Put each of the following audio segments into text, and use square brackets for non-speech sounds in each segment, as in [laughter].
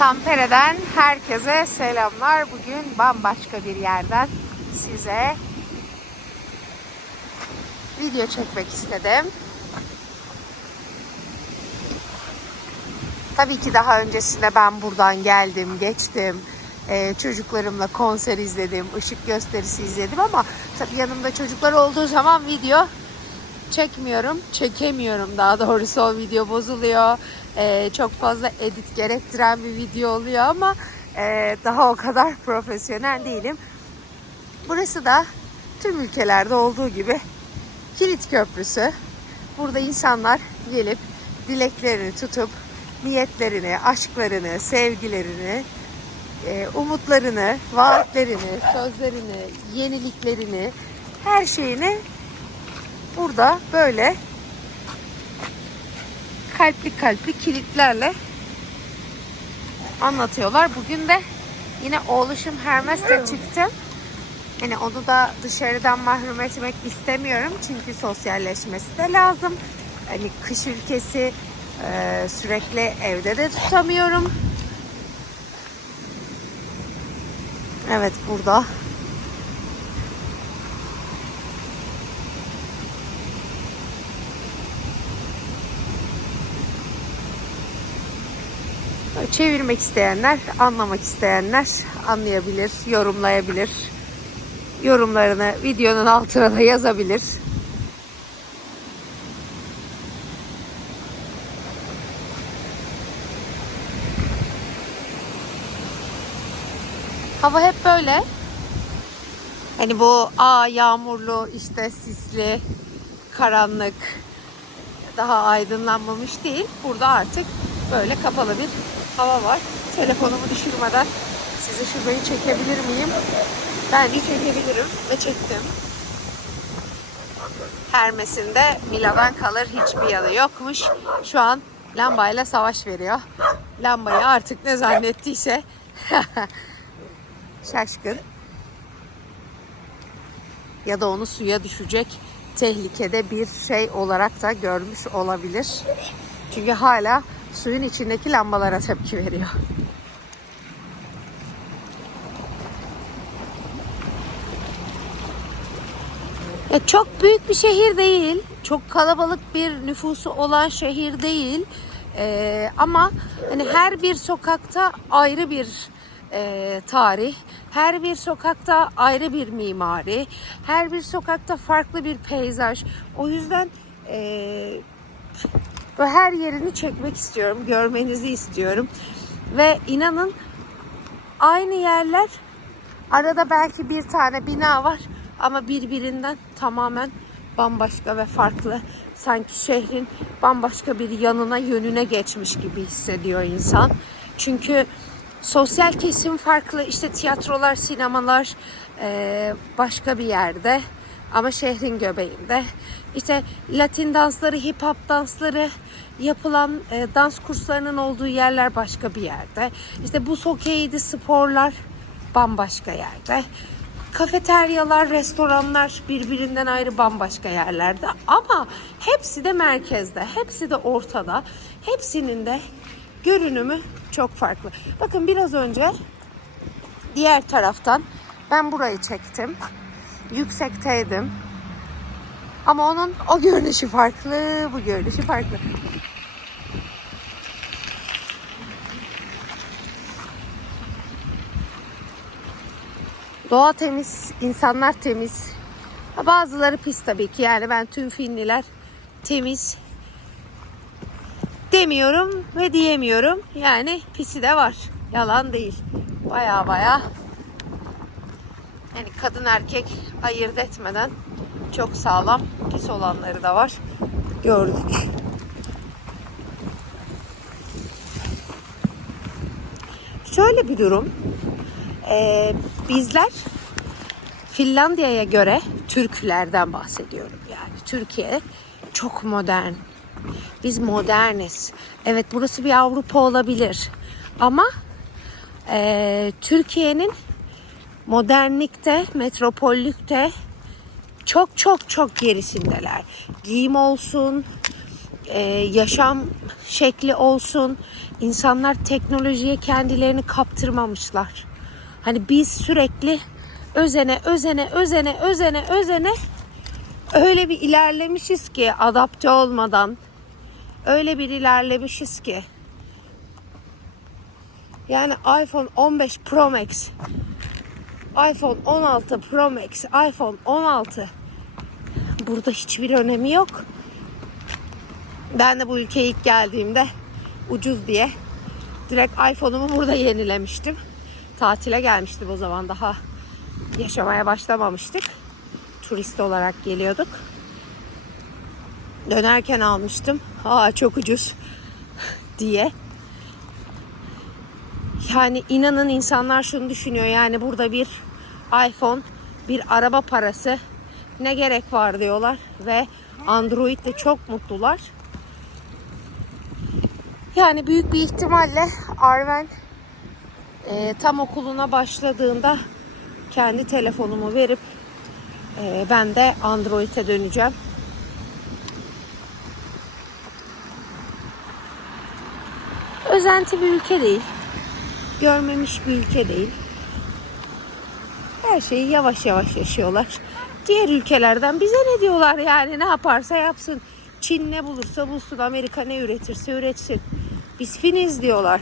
Tampere'den herkese selamlar. Bugün bambaşka bir yerden size video çekmek istedim. Tabii ki daha öncesinde ben buradan geldim, geçtim. Ee, çocuklarımla konser izledim, ışık gösterisi izledim ama tabii yanımda çocuklar olduğu zaman video çekmiyorum, çekemiyorum daha doğrusu o video bozuluyor. Ee, çok fazla edit gerektiren bir video oluyor ama e, daha o kadar [laughs] profesyonel değilim. Burası da tüm ülkelerde olduğu gibi Kilit Köprüsü. Burada insanlar gelip dileklerini tutup niyetlerini, aşklarını, sevgilerini, e, umutlarını, vaatlerini, sözlerini, yeniliklerini, her şeyini burada böyle kalpli kalpli kilitlerle anlatıyorlar. Bugün de yine oğluşum Hermes'le çıktım. Yani onu da dışarıdan mahrum etmek istemiyorum. Çünkü sosyalleşmesi de lazım. Hani kış ülkesi e, sürekli evde de tutamıyorum. Evet burada. Çevirmek isteyenler, anlamak isteyenler anlayabilir, yorumlayabilir. Yorumlarını videonun altına da yazabilir. Hava hep böyle. Hani bu a yağmurlu, işte sisli, karanlık, daha aydınlanmamış değil. Burada artık böyle kapalı bir hava var. Telefonumu düşürmeden size şurayı çekebilir miyim? Bence çekebilirim ve çektim. Hermes'in de Mila'dan kalır hiçbir yanı yokmuş. Şu an lambayla savaş veriyor. Lambayı artık ne zannettiyse [laughs] şaşkın. Ya da onu suya düşecek tehlikede bir şey olarak da görmüş olabilir. Çünkü hala suyun içindeki lambalara tepki veriyor. Ya çok büyük bir şehir değil. Çok kalabalık bir nüfusu olan şehir değil. Ee, ama hani her bir sokakta ayrı bir e, tarih, her bir sokakta ayrı bir mimari, her bir sokakta farklı bir peyzaj. O yüzden e, ve her yerini çekmek istiyorum, görmenizi istiyorum. Ve inanın aynı yerler arada belki bir tane bina var ama birbirinden tamamen bambaşka ve farklı. Sanki şehrin bambaşka bir yanına yönüne geçmiş gibi hissediyor insan. Çünkü sosyal kesim farklı. İşte tiyatrolar, sinemalar başka bir yerde ama şehrin göbeğinde. İşte Latin dansları, hip hop dansları yapılan e, dans kurslarının olduğu yerler başka bir yerde. İşte bu hokeydi, sporlar bambaşka yerde. Kafeteryalar, restoranlar birbirinden ayrı bambaşka yerlerde ama hepsi de merkezde, hepsi de ortada. Hepsinin de görünümü çok farklı. Bakın biraz önce diğer taraftan ben burayı çektim. Yüksekteydim. Ama onun o görünüşü farklı, bu görünüşü farklı. Doğa temiz, insanlar temiz. Bazıları pis tabii ki. Yani ben tüm Finliler temiz demiyorum ve diyemiyorum. Yani pisi de var. Yalan değil. Baya baya yani kadın erkek ayırt etmeden çok sağlam pis olanları da var. Gördük. Şöyle bir durum. Ee, bizler Finlandiya'ya göre Türklerden bahsediyorum yani. Türkiye çok modern. Biz moderniz. Evet burası bir Avrupa olabilir. Ama eee, Türkiye'nin modernlikte, metropollükte çok çok çok gerisindeler. Giyim olsun, eee, yaşam şekli olsun. İnsanlar teknolojiye kendilerini kaptırmamışlar. Hani biz sürekli özene, özene, özene, özene, özene öyle bir ilerlemişiz ki adapte olmadan. Öyle bir ilerlemişiz ki. Yani iPhone 15 Pro Max, iPhone 16 Pro Max, iPhone 16 burada hiçbir önemi yok. Ben de bu ülkeye ilk geldiğimde ucuz diye direkt iPhone'umu burada yenilemiştim. Tatile gelmiştim o zaman daha yaşamaya başlamamıştık. Turist olarak geliyorduk. Dönerken almıştım. Aa çok ucuz [laughs] diye. Yani inanın insanlar şunu düşünüyor. Yani burada bir iPhone, bir araba parası ne gerek var diyorlar ve Android'de çok mutlular. Yani büyük bir ihtimalle Arven e, tam okuluna başladığında kendi telefonumu verip e, ben de Android'e döneceğim. Özenti bir ülke değil. Görmemiş bir ülke değil. Her şeyi yavaş yavaş yaşıyorlar. Diğer ülkelerden bize ne diyorlar yani ne yaparsa yapsın. Çin ne bulursa bulsun, Amerika ne üretirse üretsin. Biz finiz diyorlar.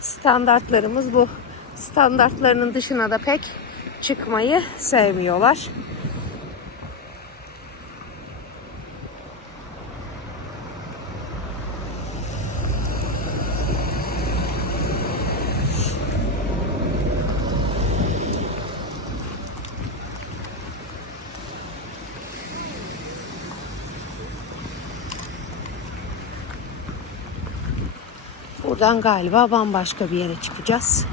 Standartlarımız bu. Standartlarının dışına da pek çıkmayı sevmiyorlar. Buradan galiba bambaşka bir yere çıkacağız.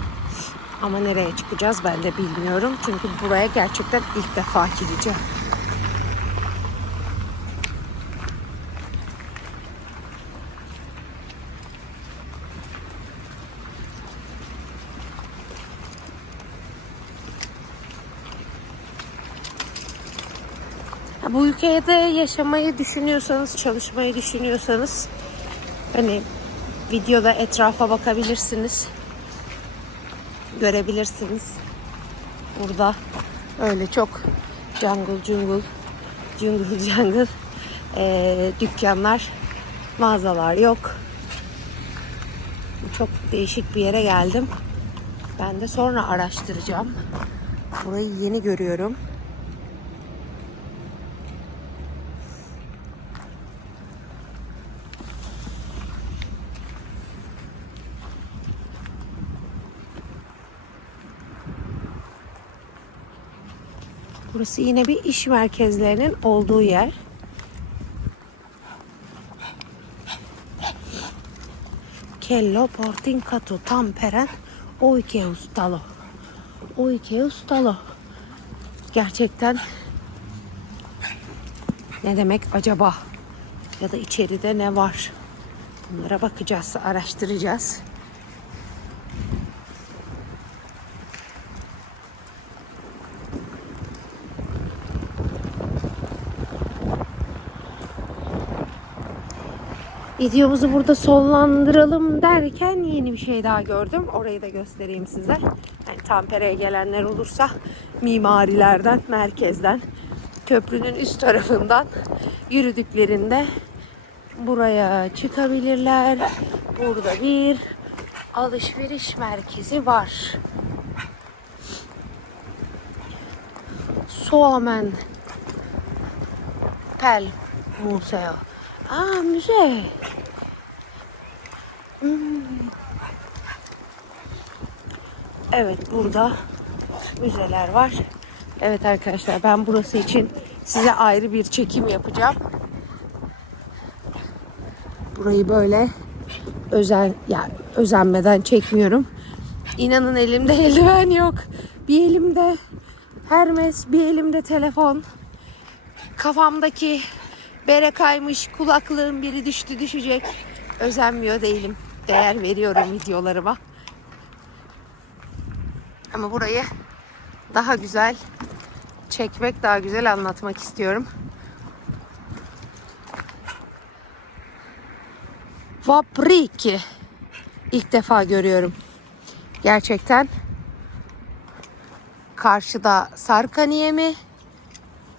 Ama nereye çıkacağız ben de bilmiyorum. Çünkü buraya gerçekten ilk defa gideceğim. Ha, Bu ülkede yaşamayı düşünüyorsanız, çalışmayı düşünüyorsanız hani videoda etrafa bakabilirsiniz. Görebilirsiniz. Burada öyle çok jungle jungle jungle [laughs] jungle eee, dükkanlar, mağazalar yok. Çok değişik bir yere geldim. Ben de sonra araştıracağım. Burayı yeni görüyorum. Burası yine bir iş merkezlerinin olduğu yer. Kello portincato tamperen oikeus talo. Oikeus talo. Gerçekten ne demek acaba? Ya da içeride ne var? Bunlara bakacağız, araştıracağız. Videomuzu burada sonlandıralım derken yeni bir şey daha gördüm. Orayı da göstereyim size. Yani Tampere'ye gelenler olursa mimarilerden, merkezden, köprünün üst tarafından yürüdüklerinde buraya çıkabilirler. Burada bir alışveriş merkezi var. Suomen Pel Museo. Aa müze. Evet burada müzeler var. Evet arkadaşlar ben burası için size ayrı bir çekim yapacağım. Burayı böyle özen yani özenmeden çekmiyorum. İnanın elimde eldiven yok. Bir elimde Hermes, bir elimde telefon. Kafamdaki bere kaymış, kulaklığım biri düştü düşecek. Özenmiyor değilim. Değer veriyorum videolarıma. Ama burayı daha güzel çekmek, daha güzel anlatmak istiyorum. Vapriki. İlk defa görüyorum. Gerçekten. Karşıda Sarkaniye mi?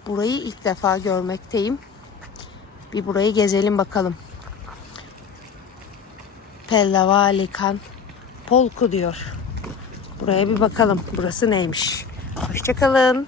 Burayı ilk defa görmekteyim. Bir burayı gezelim bakalım. Pellavalikan Polku diyor. Buraya bir bakalım. Burası neymiş? Hoşçakalın.